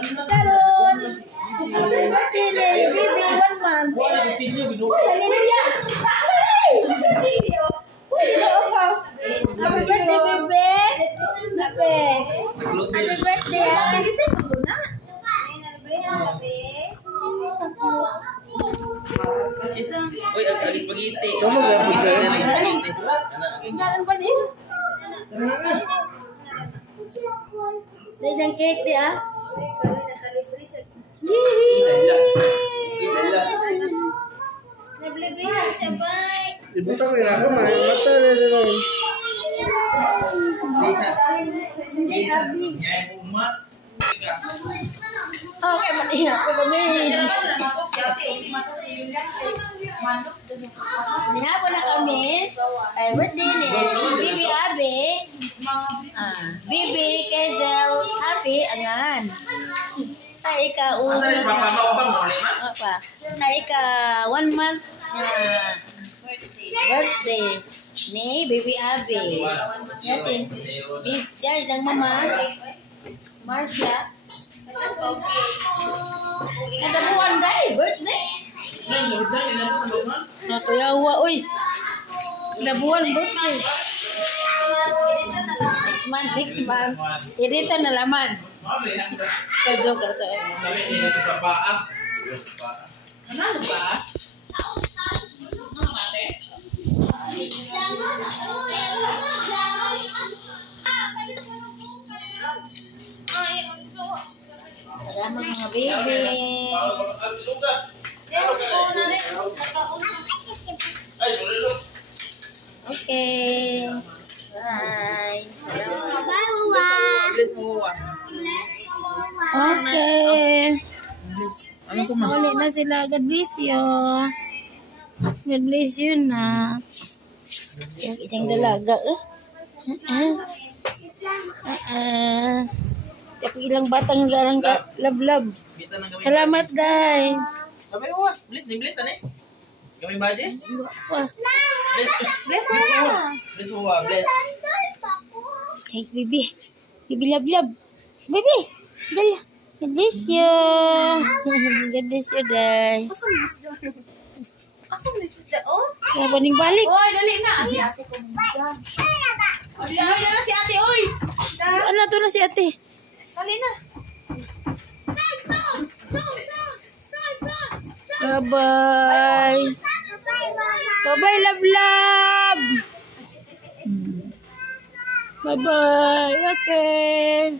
Karon. Happy birthday ni baby 1 month. Hallelujah. Happy birthday, baby. Happy birthday. Uy, agis spaghetti. Kamu gak picture? Jangan pedih. Dari cake dia. Ibu tahu ni aku main mata ni. Bisa. Nyai umat. Oke, mati ya. Ini apa nak Kamis? Birthday ni. Bibi Abi. Bibi Kezel Abi angan. Saya ika apa? Saya ika 1 month birthday. Ni Bibi Abi. Ya sih. Dia yang mama. Marsha. Ada buwan day birthday. Aku ya wa oi. Ada buwan birthday. Next month. Ini tu nalaman. Kajok kata. Tapi ini suka paam. Kenapa ba? Salamat mga baby. Okay. Bye. Okay. Ano to ma? Ulit na sila. God bless you. God bless you na. Yung itang dalaga. Tapi ilang batang garang ka. Love. Salamat, day. Sabi ko, bless ani. Kami baje? Wah. Bless mo. Hey, baby. Baby love. Baby. Dala. God bless you. God bless you, day. Asam ni siya oh? Kaya baning balik. Oy, dali na. Si ate ko muna. Oy, dali na si ate, oy. Ano to na si ate? Dali na. Bye-bye. Bye-bye, love. Bye-bye. Okay.